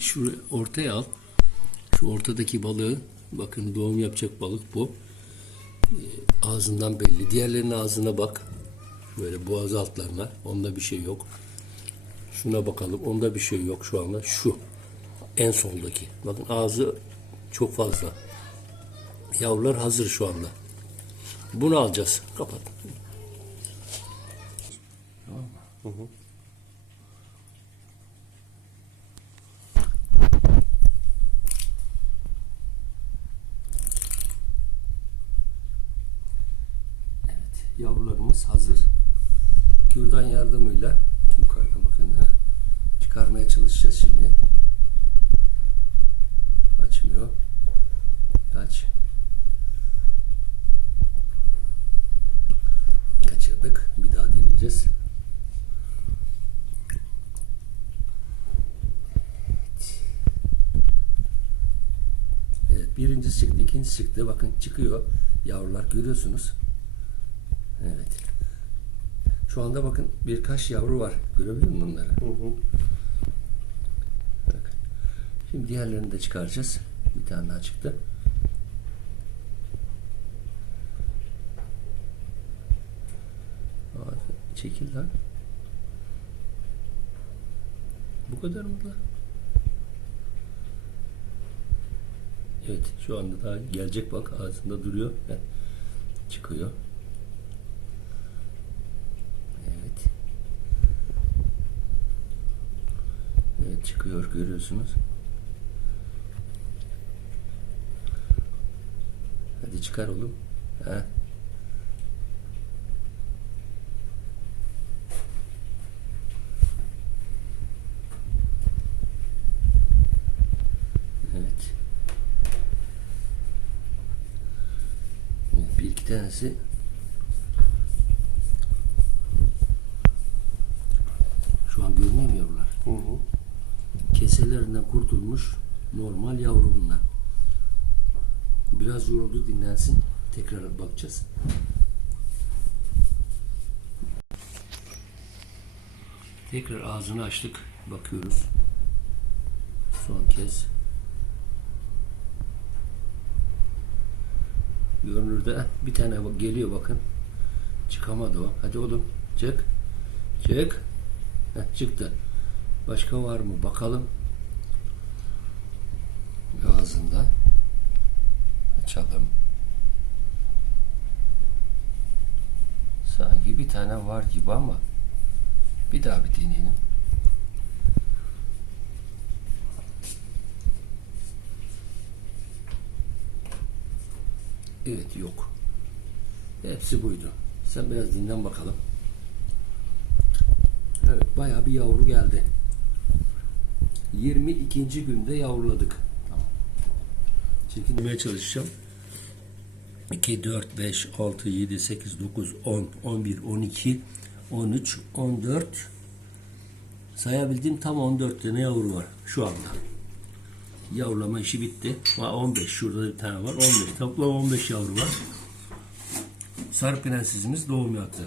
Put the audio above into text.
şuraya ortaya al. Şu ortadaki balığı bakın doğum yapacak balık bu. Ee, ağzından belli. Diğerlerinin ağzına bak. Böyle boğaz altlarına. Onda bir şey yok. Şuna bakalım. Onda bir şey yok şu anda. Şu. En soldaki. Bakın ağzı çok fazla. Yavrular hazır şu anda. Bunu alacağız. Kapat. Evet, yavrularımız hazır. Kürdan yardımıyla yukarıda bakın ha, çıkarmaya çalışacağız şimdi. Açmıyor. Aç. Kaçırdık. Bir daha deneyeceğiz. Evet. Birincisi çıktı, ikincisi çıktı. Bakın çıkıyor. Yavrular görüyorsunuz. Evet. Şu anda bakın birkaç yavru var. Görebiliyor musun bunları? Bak. Şimdi diğerlerini de çıkaracağız. Bir tane daha çıktı. Aa, çekil lan. Bu kadar mı lan? Evet şu anda daha gelecek bak ağzında duruyor. Heh, çıkıyor. Evet. Çıkıyor görüyorsunuz. Hadi çıkar oğlum. Evet. Evet, Bir iki tanesi şu an görünüyor mu yavrular? Keselerinden kurtulmuş normal yavru bunlar. Biraz yoruldu dinlensin. Tekrar bakacağız. Tekrar ağzını açtık. Bakıyoruz. Son kez. Görünürde bir tane geliyor bakın. Çıkamadı o. Hadi oğlum çık. Çık. Heh, çıktı. Başka var mı? Bakalım. Ağzında. Açalım. Sanki bir tane var gibi ama bir daha bir deneyelim. Evet yok. Hepsi buydu. Sen biraz dinlen bakalım. Evet bayağı bir yavru geldi. 22. günde yavruladık. Tamam. Çekilmeye çalışacağım. 2, 4, 5, 6, 7, 8, 9, 10, 11, 12, 13, 14 sayabildiğim tam 14 tane yavru var şu anda. Yavrulama işi bitti. Ha, 15 şurada bir tane var. 15 toplam 15 yavru var. Sarı prensesimiz doğum yaptı.